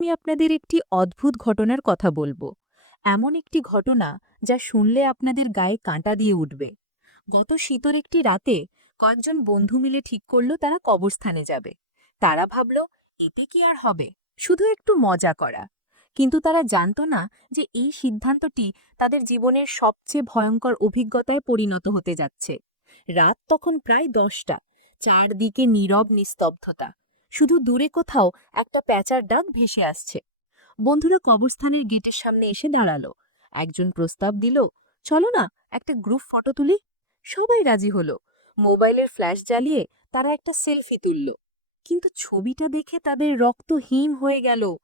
আমি আপনাদের একটি অদ্ভুত ঘটনার কথা বলব। এমন একটি ঘটনা যা শুনলে আপনাদের গায়ে কাঁটা দিয়ে উঠবে। গত শীতর একটি রাতে কয়েকজন বন্ধু মিলে ঠিক করল তারা কবরস্থানে যাবে। তারা ভাবল, এতে কি আর হবে? শুধু একটু মজা করা। কিন্তু তারা জানত না যে এই সিদ্ধান্তটি তাদের জীবনের সবচেয়ে ভয়ঙ্কর অভিজ্ঞতায় পরিণত হতে যাচ্ছে। রাত তখন প্রায় দশটা। চারদিকে নীরব নিস্তব্ধতা। শুধু দূরে কোথাও একটা প্যাঁচার ডাক ভেসে আসছে। বন্ধুরা কবরস্থানের গেটের সামনে এসে দাঁড়াল। একজন প্রস্তাব দিল, চলো না, একটা গ্রুপ ফটো তুলি। সবাই রাজি হলো। মোবাইলের ফ্ল্যাশ জ্বালিয়ে তারা একটা সেলফি তুলল। কিন্তু ছবিটা দেখে তাদের রক্ত হিম হয়ে গেল।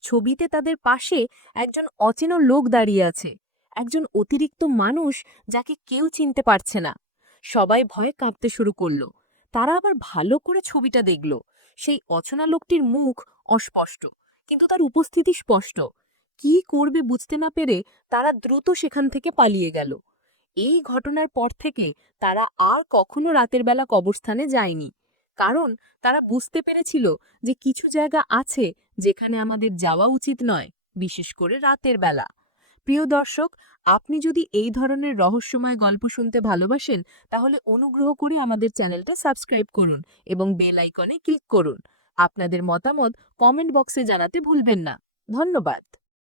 ছবিতে তাদের পাশে একজন অচেনা লোক দাঁড়িয়ে আছে। একজন অতিরিক্ত মানুষ যাকে কেউ চিনতে পারছে না। সবাই ভয়ে কাঁপতে শুরু করল। তারা আবার ভালো করে ছবিটা দেখল। সেই অচেনা লোকটির মুখ অস্পষ্ট, কিন্তু তার উপস্থিতি স্পষ্ট। কি করবে বুঝতে না পেরে তারা দ্রুত সেখান থেকে পালিয়ে গেল। এই ঘটনার পর থেকে তারা আর কখনো রাতের বেলা কবরস্থানে যায়নি, কারণ তারা বুঝতে পেরেছিল যে কিছু জায়গা আছে যেখানে আমাদের যাওয়া উচিত নয়, বিশেষ করে রাতের বেলা। প্রিয় দর্শক, আপনি যদি এই ধরনের রহস্যময় গল্প শুনতে ভালোবাসেন, তাহলে অনুগ্রহ করে আমাদের চ্যানেলটা সাবস্ক্রাইব করুন এবং বেল আইকনে ক্লিক করুন। আপনাদের মতামত কমেন্ট বক্সে জানাতে ভুলবেন না। ধন্যবাদ।